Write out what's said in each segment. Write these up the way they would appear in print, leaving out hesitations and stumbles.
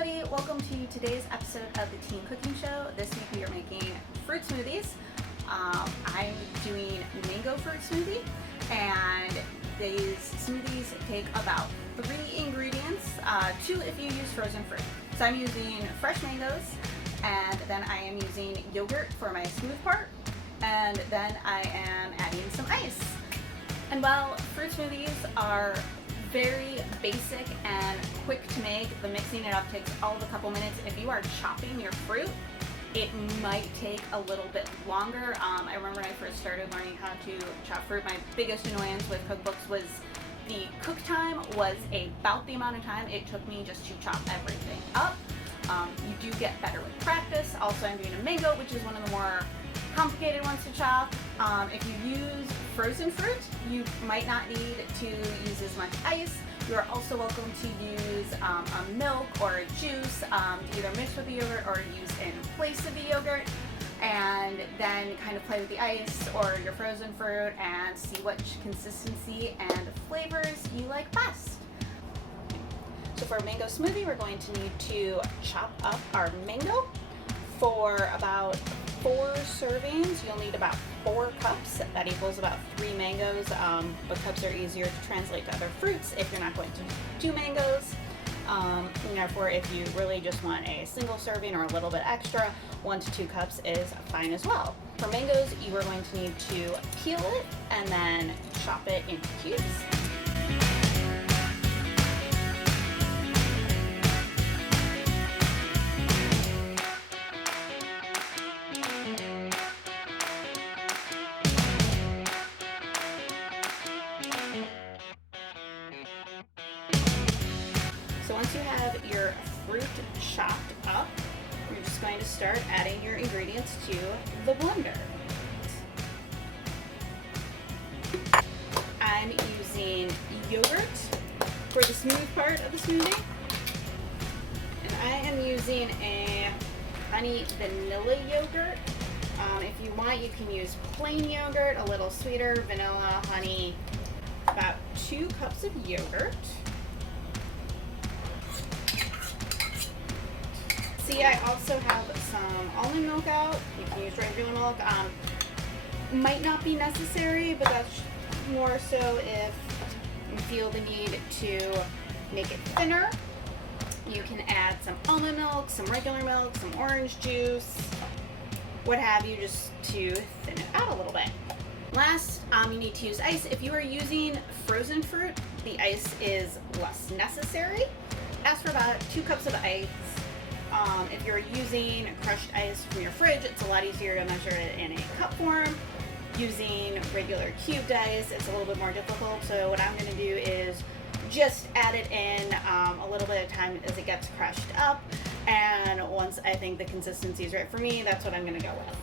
everybody, welcome to today's episode of the Teen Cooking Show. This week we are making fruit smoothies. I'm doing mango fruit smoothie, and these smoothies take about 3 ingredients, 2 if you use frozen fruit. So I'm using fresh mangoes, and then I am using yogurt for my smooth part, and then I am adding some ice. And while fruit smoothies are very basic and quick to make, the mixing it up takes all of a couple minutes. If you are chopping your fruit, it might take a little bit longer. I remember when I first started learning how to chop fruit, my biggest annoyance with cookbooks was the cook time was about the amount of time it took me just to chop everything up. You do get better with practice. Also, I'm doing a mango, which is one of the more complicated ones to chop. If you use frozen fruit, you might not need to use as much ice. You are also welcome to use a milk or a juice to either mix with the yogurt or use in place of the yogurt, and then kind of play with the ice or your frozen fruit and see which consistency and flavors you like best. So for a mango smoothie, we're going to need to chop up our mango. For about 4 servings, you'll need about 4 cups. That equals about 3 mangoes, but cups are easier to translate to other fruits if you're not going to do mangoes. And therefore, if you really just want a single serving or a little bit extra, 1 to 2 cups is fine as well. For mangoes, you are going to need to peel it and then chop it into cubes. So once you have your fruit chopped up, you're just going to start adding your ingredients to the blender. I'm using yogurt for the smooth part of the smoothie. And I am using a honey vanilla yogurt. If you want, you can use plain yogurt, a little sweeter, vanilla, honey. About 2 cups of yogurt. See, I also have some almond milk out. You can use regular milk. Might not be necessary, but that's more so if you feel the need to make it thinner. You can add some almond milk, some regular milk, some orange juice, what have you, just to thin it out a little bit. Last, you need to use ice. If you are using frozen fruit, the ice is less necessary. Ask for about 2 cups of ice. If you're using crushed ice from your fridge, it's a lot easier to measure it in a cup form. Using regular cubed ice, it's a little bit more difficult. So what I'm going to do is just add it in a little bit of time as it gets crushed up. And once I think the consistency is right for me, that's what I'm going to go with.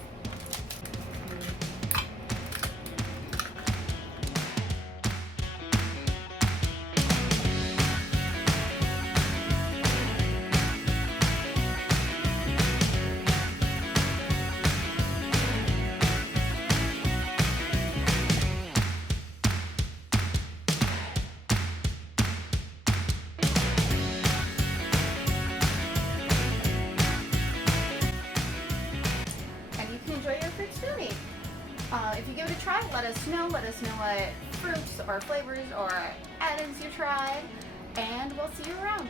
Smoothie. If you give it a try, let us know. Let us know what fruits or flavors or add-ins you tried, and we'll see you around.